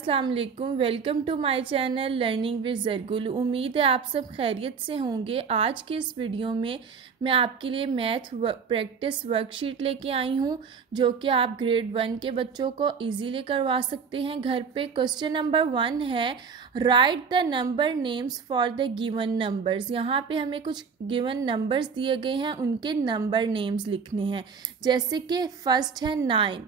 अस्सलाम वालेकुम, welcome to my channel learning with Zargul. उम्मीद है आप सब खैरियत से होंगे। आज के इस वीडियो में मैं आपके लिए मैथ प्रैक्टिस वर्कशीट लेके आई हूँ, जो कि आप ग्रेड 1 के बच्चों को इजीली करवा सकते हैं घर पे। क्वेश्चन नंबर 1 है, right the number names for the given numbers. यहाँ पे हमें कुछ गिवन नंबर्स दिए गए हैं, उनके नंबर नेम्स लिखने हैं। जैसे कि फर्स्ट है 9,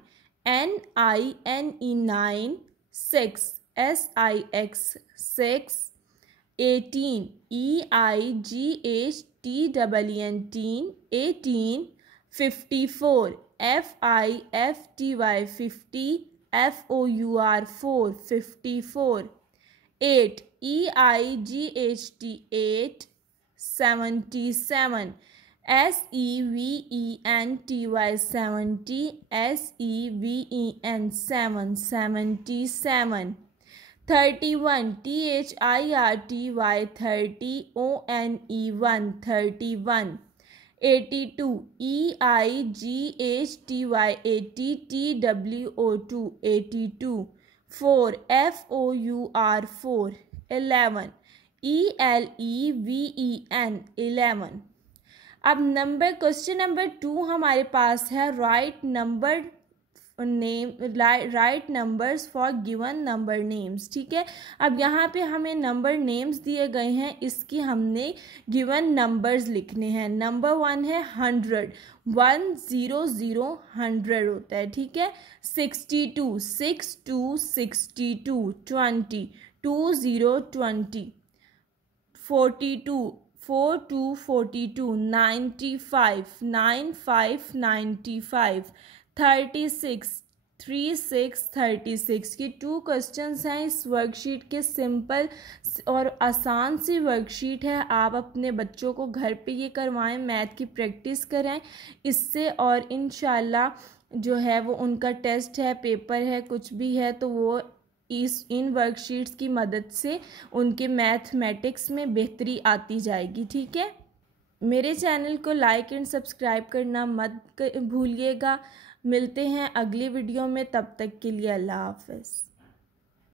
NINE 9, 6 SIX 6, 18 EIGHTNN 18, 54 FIFTY 50 FOUR 4 54, 8 EIGHT 8, 77 SEVENTY 70 SEVEN 7 77, 31 THIRTY 30 ONE 31, 82 EIGHTY 80 TWO 82, 4 FOUR 4, 11 ELEVEN 11। अब क्वेश्चन नंबर 2 हमारे पास है, right numbers for given number names. ठीक है, अब यहाँ पे हमें नंबर नेम्स दिए गए हैं, इसकी हमने गिवन नंबर्स लिखने हैं। नंबर 1 है 100, 100 100 होता है। ठीक है, 62 62 62, 20 20 20, 42 42 42, 95 95 95, 36 36 36 की 2 क्वेश्चंस हैं इस वर्कशीट के। सिंपल और आसान सी वर्कशीट है, आप अपने बच्चों को घर पे ये करवाएं, मैथ की प्रैक्टिस करें इससे, और इंशाल्लाह जो है वो उनका टेस्ट है, पेपर है, कुछ भी है तो वो इन वर्कशीट्स की मदद से उनके मैथमेटिक्स में बेहतरी आती जाएगी। ठीक है, मेरे चैनल को लाइक एंड सब्सक्राइब करना मत भूलिएगा। मिलते हैं अगली वीडियो में, तब तक के लिए अल्लाह हाफ़िज़।